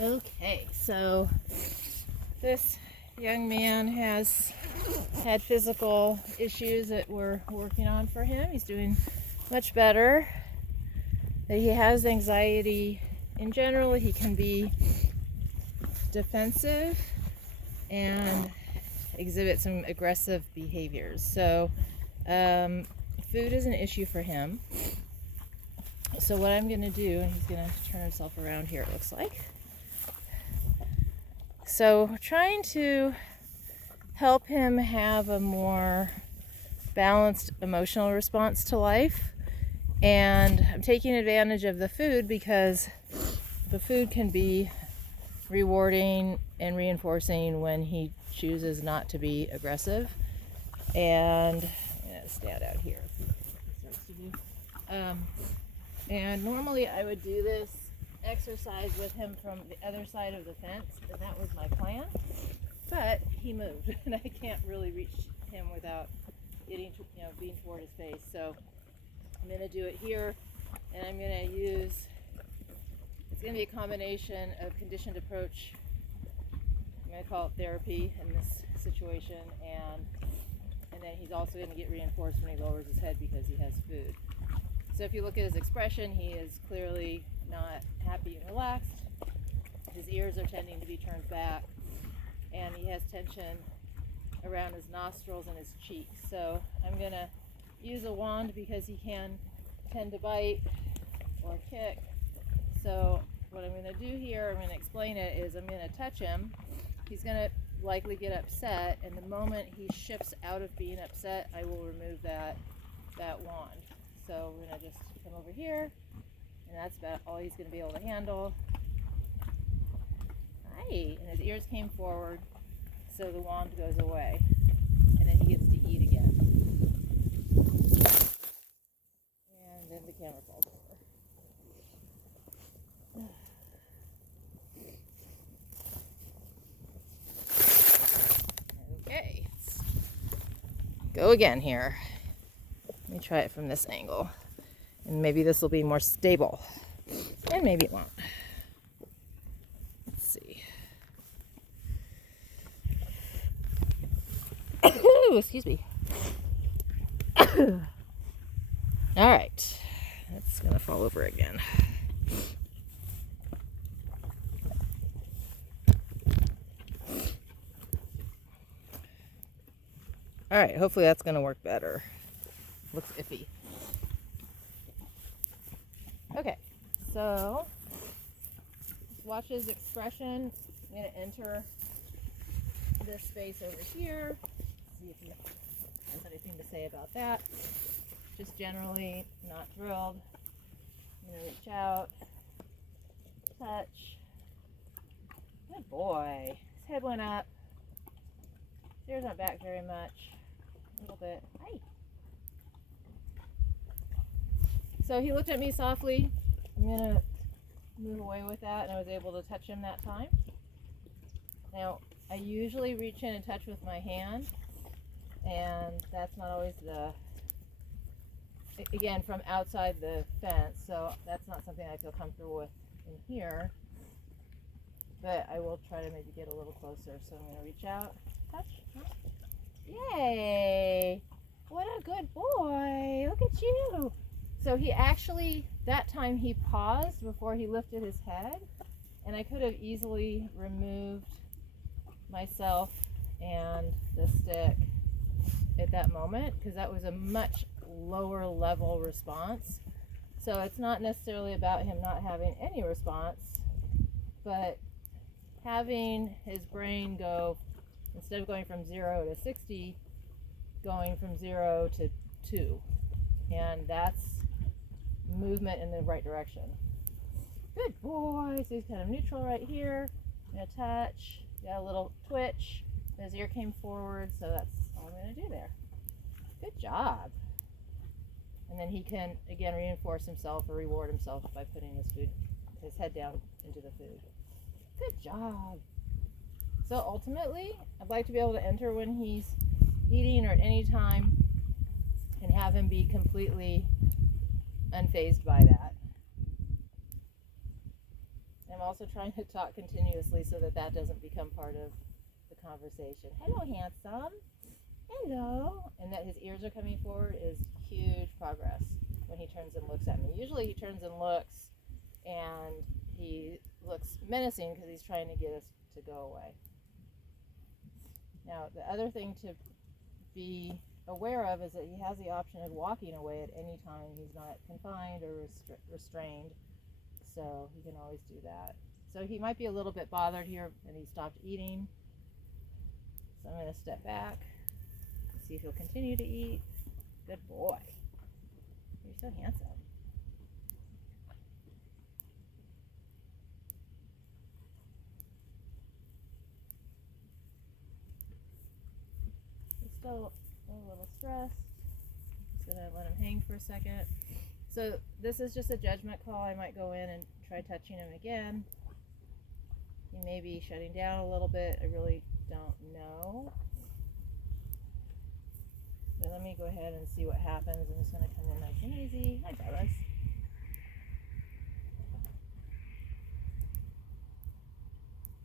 Okay, so this young man has had physical issues that we're working on for him. He's doing much better. He has anxiety in general. He can be defensive and exhibit some aggressive behaviors. So food is an issue for him. So what I'm going to do, and he's going to turn himself around here, it looks like. So trying to help him have a more balanced emotional response to life. And I'm taking advantage of the food because the food can be rewarding and reinforcing when he chooses not to be aggressive. And I'm going to stand out here. And normally I would do this exercise with him from the other side of the fence, and that was my plan. But he moved, and I can't really reach him without being toward his face. So I'm going to do it here, and I'm going to use. It's going to be a combination of conditioned approach. I'm going to call it therapy in this situation, and then he's also going to get reinforced when he lowers his head because he has food. So if you look at his expression, he is clearly not happy and relaxed. His ears are tending to be turned back, and he has tension around his nostrils and his cheeks. So I'm going to use a wand because he can tend to bite or kick. So what I'm going to do here, I'm going to explain it, is I'm going to touch him. He's going to likely get upset, and the moment he shifts out of being upset, I will remove that wand. So we're going to just come over here, and that's about all he's going to be able to handle. Hi, and his ears came forward, so the wand goes away, and then he gets to eat again. And then the camera falls over. Okay, let's go again here. Let me try it from this angle, and maybe this will be more stable, and maybe it won't. Let's see. Excuse me. All right, that's gonna fall over again. All right, hopefully that's gonna work better. Looks iffy. Okay, so watch his expression. I'm going to enter this space over here. See if he has anything to say about that. Just generally not thrilled. I'm going to reach out, touch. Good boy. His head went up. His ears aren't back very much. A little bit. Hi. So he looked at me softly. I'm going to move away with that, and I was able to touch him that time. Now, I usually reach in and touch with my hand, and that's not always again, from outside the fence, so that's not something I feel comfortable with in here. But I will try to maybe get a little closer. So I'm going to reach out, touch. Yay! What a good boy! Look at you! So he actually, that time he paused before he lifted his head, and I could have easily removed myself and the stick at that moment, because that was a much lower level response. So it's not necessarily about him not having any response, but having his brain go, instead of going from 0 to 60, going from 0 to 2. And that's movement in the right direction. Good boy. So he's kind of neutral right here. I'm going to touch. Got a little twitch. His ear came forward, so that's all I'm going to do there. Good job. And then he can, again, reinforce himself or reward himself by putting his head down into the food. Good job. So ultimately, I'd like to be able to enter when he's eating or at any time and have him be completely unfazed by that. I'm also trying to talk continuously so that that doesn't become part of the conversation. Hello, handsome. Hello. And that his ears are coming forward is huge progress when he turns and looks at me. Usually he turns and looks, and he looks menacing because he's trying to get us to go away. Now, the other thing to be aware of is that he has the option of walking away at any time. He's not confined or restrained, so he can always do that. So he might be a little bit bothered here, and he stopped eating. So I'm going to step back, see if he'll continue to eat. Good boy. You're so handsome. He's still a little stressed, so I let him hang for a second. So this is just a judgment call. I might go in and try touching him again. He may be shutting down a little bit. I really don't know. But let me go ahead and see what happens. I'm just going to come in nice and easy. Hi, Bubba's.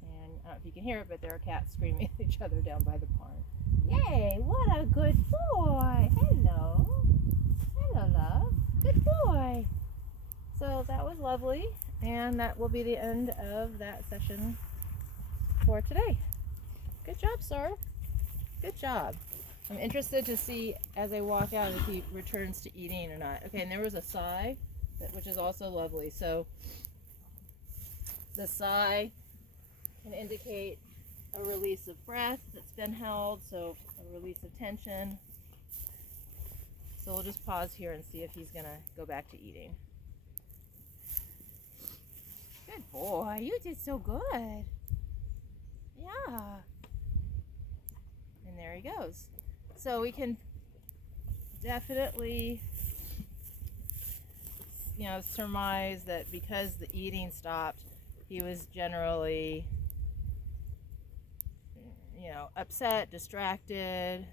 And I don't know if you can hear it, but there are cats screaming at each other down by the barn. Yay, what a good boy. Hello. Hello, love. Good boy. So that was lovely. And that will be the end of that session for today. Good job, sir. Good job. I'm interested to see as I walk out if he returns to eating or not. Okay, and there was a sigh, which is also lovely. So the sigh can indicate a release of breath that's been held, so a release of tension. So we'll just pause here and see if he's going to go back to eating. Good boy, you did so good. Yeah. And there he goes. So we can definitely, surmise that because the eating stopped, he was generally, upset, distracted,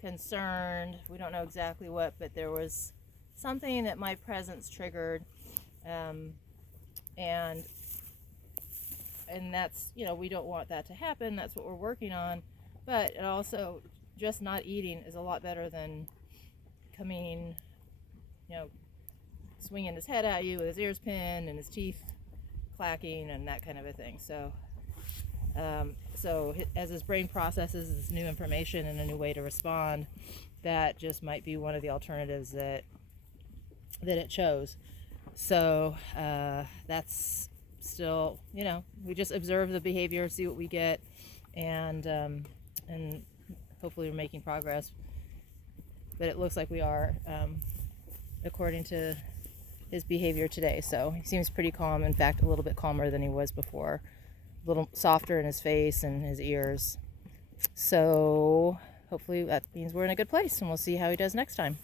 concerned. We don't know exactly what, but there was something that my presence triggered. And that's, we don't want that to happen. That's what we're working on. But it also, just not eating is a lot better than coming, swinging his head at you with his ears pinned and his teeth clacking and that kind of a thing. So, as his brain processes this new information and a new way to respond, that just might be one of the alternatives that it chose. So that's still, we just observe the behavior, see what we get, and hopefully we're making progress. But it looks like we are, according to his behavior today. So he seems pretty calm. In fact, a little bit calmer than he was before. A little softer in his face and his ears. So hopefully that means we're in a good place, and we'll see how he does next time.